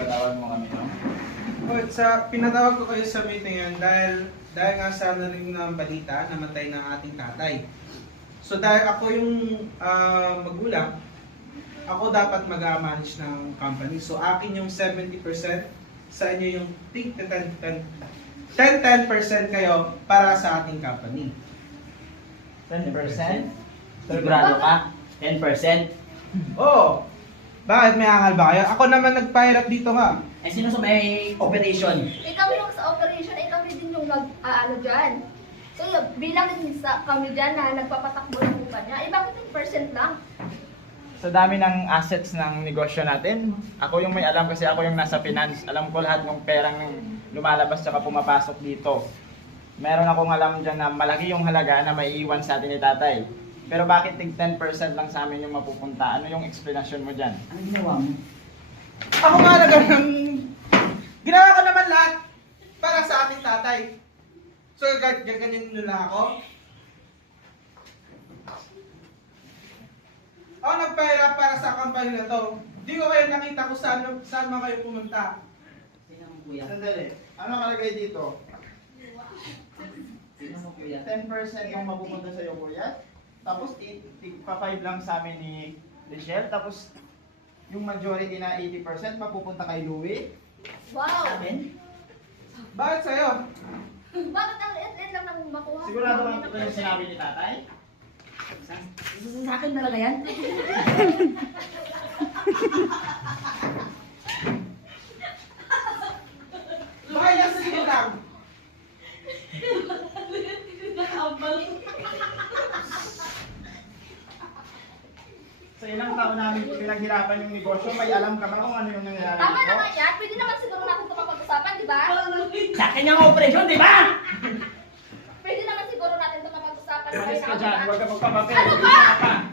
Patawag mo kami, no? Pinatawag ko kayo sa meeting yan dahil nga sa narinig ng balita, namatay ng ating tatay. So dahil ako yung magulang, ako dapat mag-manage ng company. So akin yung 70%, sa inyo yung 10% kayo para sa ating company. 10%? Sigurado ka? 10%? Oo. Bakit may angal ba kayo? Ako naman nagpahirap dito nga. Eh, sino sa may operation? Ikaw yung sa operation, ikaw din yung nag-ano dyan. So, bilang din sa kami dyan na nagpapatakbo ng kumpanya, bakit 10% lang? Sa dami ng assets ng negosyo natin, ako yung may alam kasi ako yung nasa finance. Alam ko lahat ng perang lumalabas tsaka pumapasok dito. Meron akong alam dyan na malaki yung halaga na may iwan sa atin ni tatay. Pero bakit tig 10% lang sa amin yung mapupunta? Ano yung explanation mo dyan? Ano ginawa mo? Ako nga ginawa ko naman lahat para sa ating tatay. So, ganyan nila ako. Ako nagpahirap para sa company na to. Hindi ko kayo nakita kung saan man kayo pumunta. Sino mo, kuya? Sandali. Ano nakalagay dito? Sino mo, kuya? 10% yung mapupunta sa iyo, kuya. Tapos, pa-5 lang sa amin ni Michelle. Tapos, yung majority na 80% mapupunta kay Louie. Wow! Sa amin? Bakit sa'yo? Bakit ang liit-liit lang nang makuha? Sigurado ka ito yung sinabi ni tatay? Sa akin talaga yan? Baka yan sa sige lang. Sa ilang taon namin pinaghirapan yung negosyo, may alam ka ba kung ano yung nangyayari Tama dito? naman yan. Pwede naman siguro natin ito mapag-usapan, di ba? Sa akin yung operation, di ba? Pwede naman siguro natin ito mapag-usapan. Umalis ka dyan, huwag ka magpapapel. Ano ba? Isa ka pa.